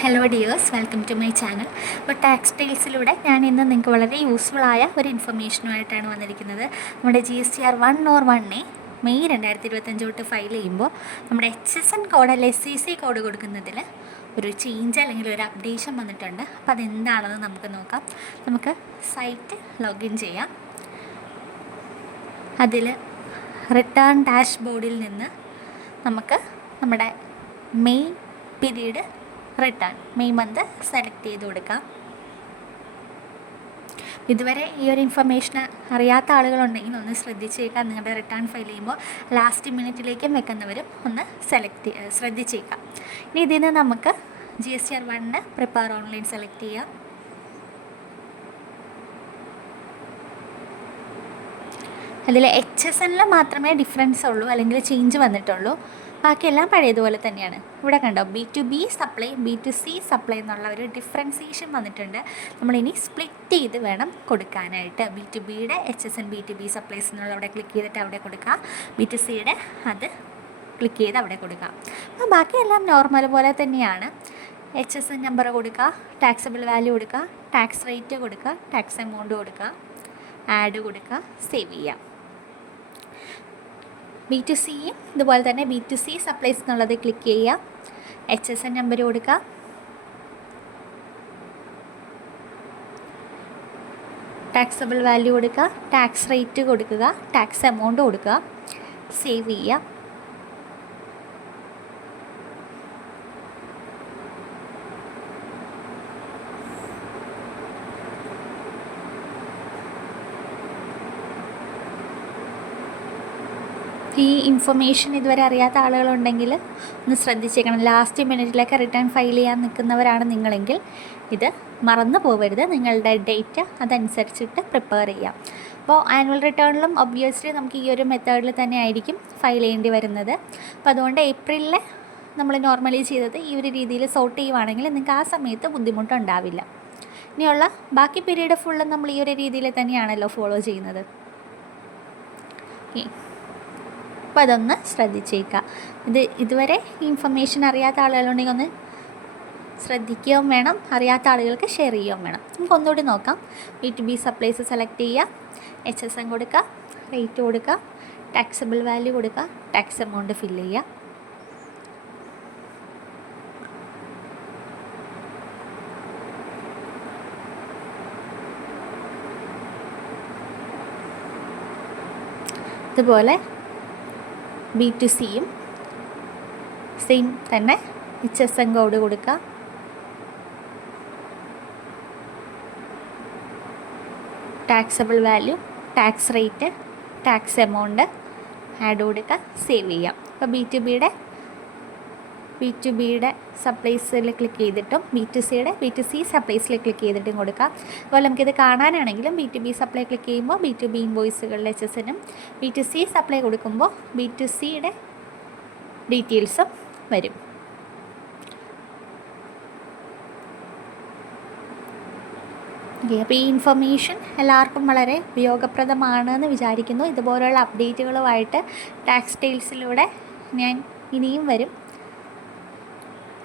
Hello dears, welcome to my channel. അപ്പോൾ ടെക്സ്റ്റൈൽസിലൂടെ ഞാൻ ഇന്ന് നിങ്ങൾക്ക് വളരെ യൂസ്ഫുള്ളായ ഒരു ഇൻഫർമേഷനുമായിട്ടാണ് വന്നിരിക്കുന്നത്. നമ്മുടെ GSTR 101A മെയ് 2025 തൊട്ട് ഫയൽ ചെയ്യുമ്പോൾ നമ്മുടെ HSN കോഡ് അല്ലെ SCC കോഡ് കൊടുക്കുന്നതിൽ ഒരു ചേഞ്ച് അല്ലെങ്കിൽ ഒരു അപ്ഡേഷൻ വന്നിട്ടുണ്ട്. അപ്പോൾ അതെന്താണെന്ന് നമുക്ക് നോക്കാം. നമുക്ക് സൈറ്റ് ലോഗിൻ ചെയ്യാം. അതിൽ റിട്ടേൺ ഡാഷ്ബോർഡിൽ നിന്ന് നമുക്ക് നമ്മുടെ May period return May month select ചെയ്ത് കൊടുക്കാം. ഇതുവരെ ഈ ഒരു ഇൻഫർമേഷൻ അറിയാത്ത ആളുകളുണ്ടെങ്കിൽ ഒന്ന് ശ്രദ്ധിച്ചേക്കാം. നിങ്ങളുടെ റിട്ടേൺ ഫയൽ ചെയ്യുമ്പോൾ ലാസ്റ്റ് മിനിറ്റിലേക്കും വെക്കുന്നവരും ഒന്ന് ശ്രദ്ധിച്ചേക്കാം. ഇനി ഇതിൽ നിന്ന് നമുക്ക് GSTR 1 പ്രിപ്പയർ ഓൺലൈൻ സെലക്ട് ചെയ്യാം. അതിൽ HSNൽ മാത്രമേ ഡിഫറൻസ് ഉള്ളൂ, അല്ലെങ്കിൽ ചേഞ്ച് വന്നിട്ടുള്ളൂ. ബാക്കിയെല്ലാം പഴയതുപോലെ തന്നെയാണ്. ഇവിടെ കണ്ടോ, B2B സപ്ലൈ, B2C സപ്ലൈ എന്നുള്ള ഒരു ഡിഫറൻസിയേഷൻ വന്നിട്ടുണ്ട്. നമ്മളിനി സ്പ്ലിറ്റ് ചെയ്ത് വേണം കൊടുക്കാനായിട്ട്. B2Bയുടെ HSN B2B സപ്ലൈസ് എന്നുള്ള അവിടെ ക്ലിക്ക് ചെയ്തിട്ട് അവിടെ കൊടുക്കുക. B2Cയുടെ അത് ക്ലിക്ക് ചെയ്ത് അവിടെ കൊടുക്കുക. അപ്പോൾ ബാക്കിയെല്ലാം നോർമൽ പോലെ തന്നെയാണ്. HSN നമ്പർ കൊടുക്കുക, ടാക്സബിൾ വാല്യൂ കൊടുക്കുക, ടാക്സ് റേറ്റ് കൊടുക്കുക, ടാക്സ് എമൗണ്ട് കൊടുക്കുക, ആഡ് കൊടുക്കുക, സേവ് ചെയ്യുക. B2Cയും ഇതുപോലെ തന്നെ B2C സപ്ലൈസ് എന്നുള്ളത് ക്ലിക്ക് ചെയ്യുക. HSN നമ്പർ കൊടുക്കുക, ടാക്സബിൾ വാല്യൂ കൊടുക്കുക, ടാക്സ് റേറ്റ് കൊടുക്കുക, ടാക്സ് എമൗണ്ട് കൊടുക്കുക, സേവ് ചെയ്യുക. ഈ ഇൻഫർമേഷൻ ഇതുവരെ അറിയാത്ത ആളുകളുണ്ടെങ്കിൽ ഒന്ന് ശ്രദ്ധിച്ചേക്കണം. ലാസ്റ്റ് മിനിറ്റിലേക്ക് റിട്ടേൺ ഫയൽ ചെയ്യാൻ നിൽക്കുന്നവരാണ് നിങ്ങളെങ്കിൽ ഇത് മറന്നു പോകരുത്. നിങ്ങളുടെ ഡേറ്റ് അതനുസരിച്ചിട്ട് പ്രിപ്പയർ ചെയ്യാം. അപ്പോൾ ആനുവൽ റിട്ടേണിലും ഒബ്വിയസ്ലി നമുക്ക് ഈ ഒരു മെത്തേഡിൽ തന്നെ ആയിരിക്കും ഫയൽ ചെയ്യേണ്ടി വരുന്നത്. അപ്പോൾ അതുകൊണ്ട് ഏപ്രിലിൽ നമ്മൾ നോർമലി ചെയ്തത് ഈ ഒരു രീതിയിൽ സോർട്ട് ചെയ്യുവാണെങ്കിൽ നിങ്ങൾക്ക് ആ സമയത്ത് ബുദ്ധിമുട്ടുണ്ടാവില്ല. ഇനിയുള്ള ബാക്കി പീരീഡ് ഫുള്ളും നമ്മൾ ഈ ഒരു രീതിയിൽ തന്നെയാണല്ലോ ഫോളോ ചെയ്യുന്നത്. അപ്പോൾ അതൊന്ന് ശ്രദ്ധിച്ചേക്കുക. ഇതുവരെ ഇൻഫർമേഷൻ അറിയാത്ത ആളുകളുണ്ടെങ്കിൽ ഒന്ന് ശ്രദ്ധിക്കുകയും വേണം, അറിയാത്ത ആളുകൾക്ക് ഷെയർ ചെയ്യുകയും വേണം. നമുക്ക് ഒന്നുകൂടി നോക്കാം. B2B സപ്ലൈസ് സെലക്ട് ചെയ്യുക, HSN കൊടുക്കുക, റേറ്റ് കൊടുക്കുക, ടാക്സബിൾ വാല്യൂ കൊടുക്കുക, ടാക്സ് എമൗണ്ട് ഫില്ല് ചെയ്യുക. ഇതുപോലെ B2Cയും സെയിം തന്നെ HSN കോഡ് കൊടുക്കുക, taxable value, tax rate, tax amount, add കൊടുക്കുക, സേവ് ചെയ്യാം. അപ്പോൾ B2Bയുടെ സപ്ലൈസിൽ ക്ലിക്ക് ചെയ്തിട്ടും B2C സപ്ലൈസിൽ ക്ലിക്ക് ചെയ്തിട്ടും കൊടുക്കുക. അതുപോലെ നമുക്കിത് കാണാനാണെങ്കിലും B2B സപ്ലൈ ക്ലിക്ക് ചെയ്യുമ്പോൾ B2B ഇൻവോയ്സുകളിൽ HSNും, B2C സപ്ലൈ കൊടുക്കുമ്പോൾ B2Cയുടെ ഡീറ്റെയിൽസും വരും. ഓക്കെ, അപ്പോൾ ഈ ഇൻഫർമേഷൻ എല്ലാവർക്കും വളരെ ഉപയോഗപ്രദമാണെന്ന് വിചാരിക്കുന്നു. ഇതുപോലുള്ള അപ്ഡേറ്റുകളുമായിട്ട് ടെക്സ്റ്റൈൽസിലൂടെ ഞാൻ ഇനിയും വരും.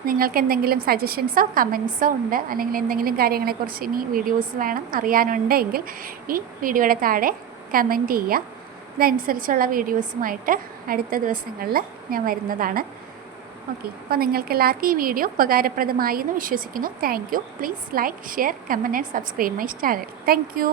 നിങ്ങൾക്ക് എന്തെങ്കിലും സജഷൻസോ കമൻസോ ഉണ്ട്, അല്ലെങ്കിൽ എന്തെങ്കിലും കാര്യങ്ങളെക്കുറിച്ച് ഇനി വീഡിയോസ് വേണം അറിയാനുണ്ടെങ്കിൽ ഈ വീഡിയോയുടെ താഴെ കമൻറ്റ് ചെയ്യുക. ഇതനുസരിച്ചുള്ള വീഡിയോസുമായിട്ട് അടുത്ത ദിവസങ്ങളിൽ ഞാൻ വരുന്നതാണ്. ഓക്കെ, അപ്പോൾ നിങ്ങൾക്ക് എല്ലാവർക്കും ഈ വീഡിയോ ഉപകാരപ്രദമായി എന്ന് വിശ്വസിക്കുന്നു. Thank you. Please like, share, comment and subscribe my channel. Thank you.